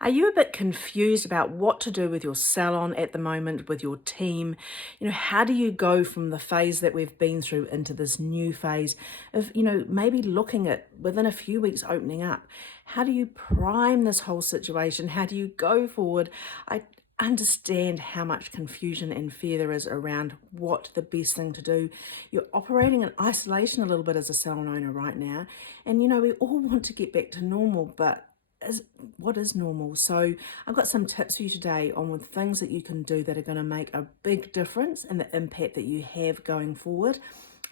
Are you a bit confused about what to do with your salon at the moment, with your team? How do you go from the phase that we've been through into this new phase of, maybe looking at within a few weeks opening up? How do you prime this whole situation? How do you go forward? I understand how much confusion and fear there is around what the best thing to do. You're operating in isolation a little bit as a salon owner right now. And, we all want to get back to normal, but is what is normal. So I've got some tips for you today on with things that you can do that are going to make a big difference in the impact that you have going forward,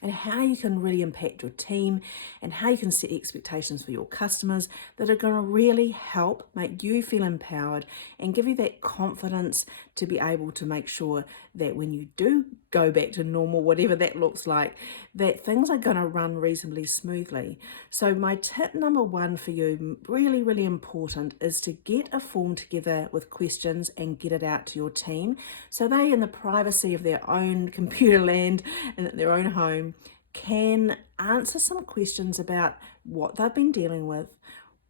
and how you can really impact your team and how you can set expectations for your customers that are going to really help make you feel empowered and give you that confidence to be able to make sure that when you do go back to normal, whatever that looks like, that things are going to run reasonably smoothly. So my tip number one for you, really, really important, is to get a form together with questions and get it out to your team so they, in the privacy of their own computer land and their own home, can answer some questions about what they've been dealing with,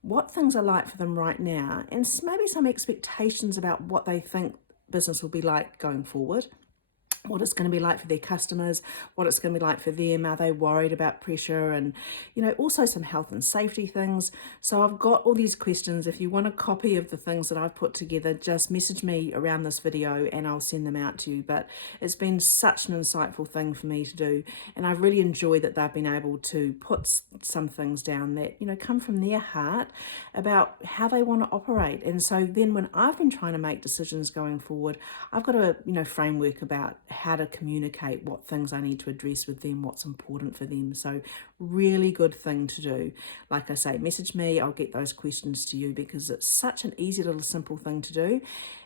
what things are like for them right now, and maybe some expectations about what they think business will be like going forward, what it's going to be like for their customers, what it's going to be like for them. Are they worried about pressure? And, also some health and safety things. So I've got all these questions. If you want a copy of the things that I've put together, just message me around this video and I'll send them out to you. But it's been such an insightful thing for me to do. And I've really enjoyed that they've been able to put some things down that, come from their heart about how they want to operate. And so then when I've been trying to make decisions going forward, I've got a, framework about how to communicate what things I need to address with them, what's important for them. So really good thing to do. Like I say, message me, I'll get those questions to you because it's such an easy little simple thing to do,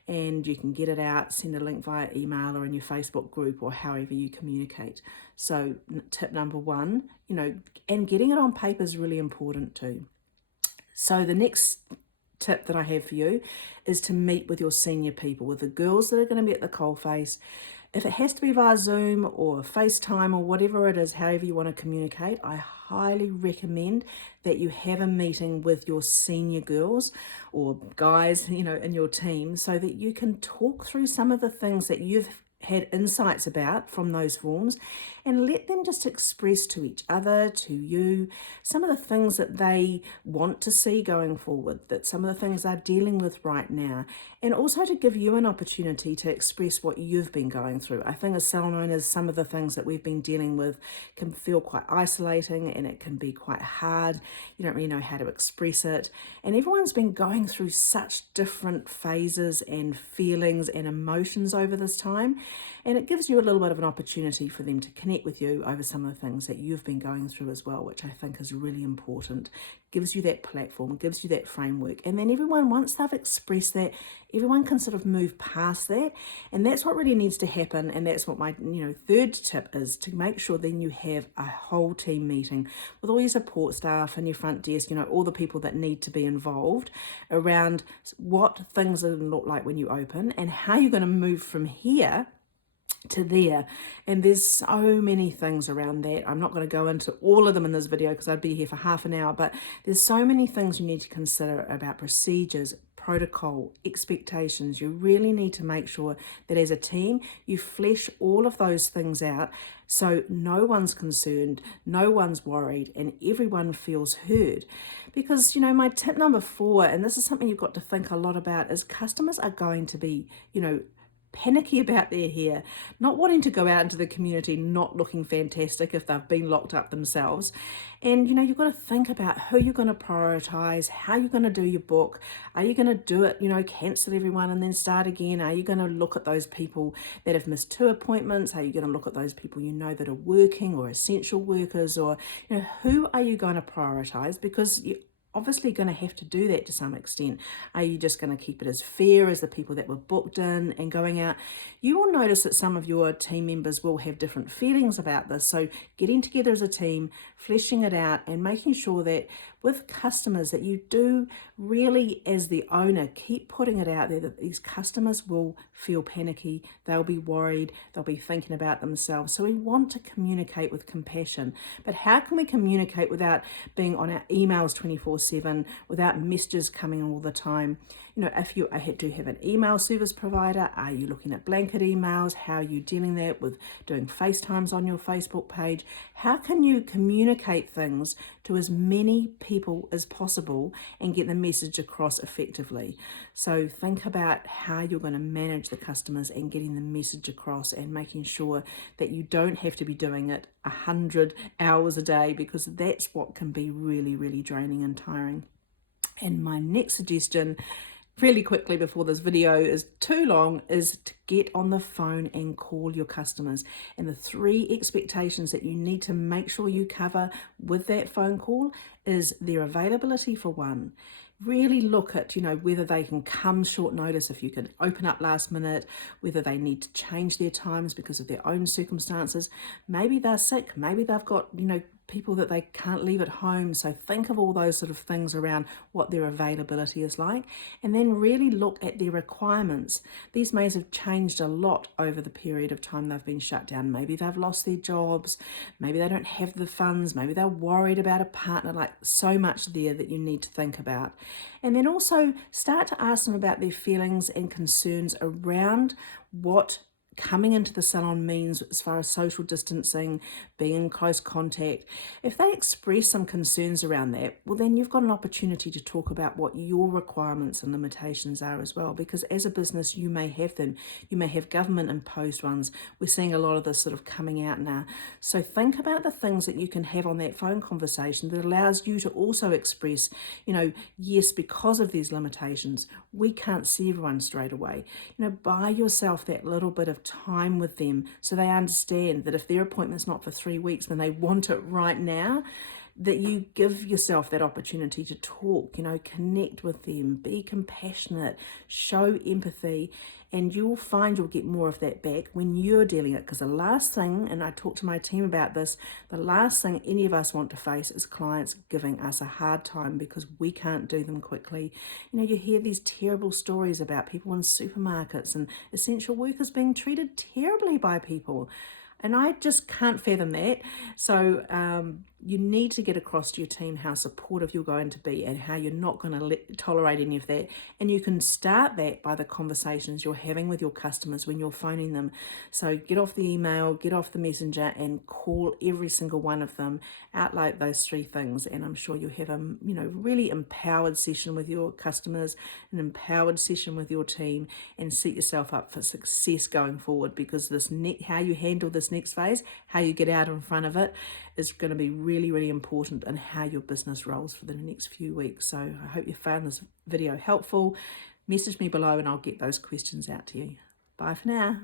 and you can get it out, send a link via email or in your Facebook group or however you communicate. So tip number one, and getting it on paper is really important too. So the next tip that I have for you is to meet with your senior people, with the girls that are going to be at the coalface. If it has to be via Zoom or FaceTime or whatever it is, however you want to communicate, I highly recommend that you have a meeting with your senior girls or guys, in your team, so that you can talk through some of the things that you've had insights about from those forms, and let them just express to each other, to you, some of the things that they want to see going forward, that some of the things they're dealing with right now, and also to give you an opportunity to express what you've been going through. I think as salon owners, some of the things that we've been dealing with can feel quite isolating and it can be quite hard. You don't really know how to express it. And everyone's been going through such different phases and feelings and emotions over this time. And it gives you a little bit of an opportunity for them to connect with you over some of the things that you've been going through as well, which I think is really important. Gives you that platform, gives you that framework. And then everyone, once they've expressed that, everyone can sort of move past that. And that's what really needs to happen. And that's what my, third tip is, to make sure then you have a whole team meeting with all your support staff and your front desk, all the people that need to be involved around what things are going to look like when you open and how you're going to move from here to there. And there's so many things around that. I'm not going to go into all of them in this video because I'd be here for half an hour, but there's so many things you need to consider about procedures, protocol, expectations. You really need to make sure that as a team you flesh all of those things out so no one's concerned, no one's worried, and everyone feels heard. Because, my tip number 4, and this is something you've got to think a lot about, is customers are going to be, panicky about their hair, not wanting to go out into the community, not looking fantastic if they've been locked up themselves. And you've got to think about who you're going to prioritize, how you're going to do your book. Are you going to do it, cancel everyone and then start again? Are you going to look at those people that have missed 2 appointments? Are you going to look at those people that are working or essential workers? Or who are you going to prioritize? Because you obviously going to have to do that to some extent. Are you just going to keep it as fair as the people that were booked in and going out? You will notice that some of your team members will have different feelings about this. So getting together as a team, fleshing it out and making sure that with customers, that you do really, as the owner, keep putting it out there that these customers will feel panicky, they'll be worried, they'll be thinking about themselves. So we want to communicate with compassion. But how can we communicate without being on our emails 24/7, without messages coming all the time? You know, if you do have an email service provider, are you looking at blanket emails? How are you dealing that with doing FaceTimes on your Facebook page? How can you communicate things to as many people as possible and get the message across effectively? So think about how you're going to manage the customers and getting the message across, and making sure that you don't have to be doing it 100 hours a day, because that's what can be really, really draining and tiring. And my next suggestion, really quickly before this video is too long, is to get on the phone and call your customers. And the 3 expectations that you need to make sure you cover with that phone call is their availability, for one. Really look at, whether they can come short notice, if you can open up last minute, whether they need to change their times because of their own circumstances. Maybe they're sick, maybe they've got, people that they can't leave at home. So think of all those sort of things around what their availability is like, and then really look at their requirements. These may have changed a lot over the period of time they've been shut down. Maybe they've lost their jobs, maybe they don't have the funds, maybe they're worried about a partner, like so much there that you need to think about. And then also start to ask them about their feelings and concerns around what coming into the salon means as far as social distancing, being in close contact. If they express some concerns around that, well, then you've got an opportunity to talk about what your requirements and limitations are as well, because as a business you may have them. You may have government imposed ones. We're seeing a lot of this sort of coming out now. So think about the things that you can have on that phone conversation that allows you to also express, yes, because of these limitations, we can't see everyone straight away. Buy yourself that little bit of time with them, so they understand that if their appointment's not for 3 weeks, then they want it right now, that you give yourself that opportunity to talk, connect with them, be compassionate, show empathy, and you'll find you'll get more of that back when you're dealing it. Because the last thing, and I talk to my team about this, the last thing any of us want to face is clients giving us a hard time because we can't do them quickly. You hear these terrible stories about people in supermarkets and essential workers being treated terribly by people. And I just can't fathom that. So you need to get across to your team how supportive you're going to be and how you're not going to tolerate any of that. And you can start that by the conversations you're having with your customers when you're phoning them. So get off the email, get off the messenger, and call every single one of them. Outline those 3 things, and I'm sure you'll have a really empowered session with your customers, an empowered session with your team, and set yourself up for success going forward, because how you handle this next phase, how you get out in front of it, is going to be really, really important in how your business rolls for the next few weeks. So I hope you found this video helpful. Message me below and I'll get those questions out to you. Bye for now.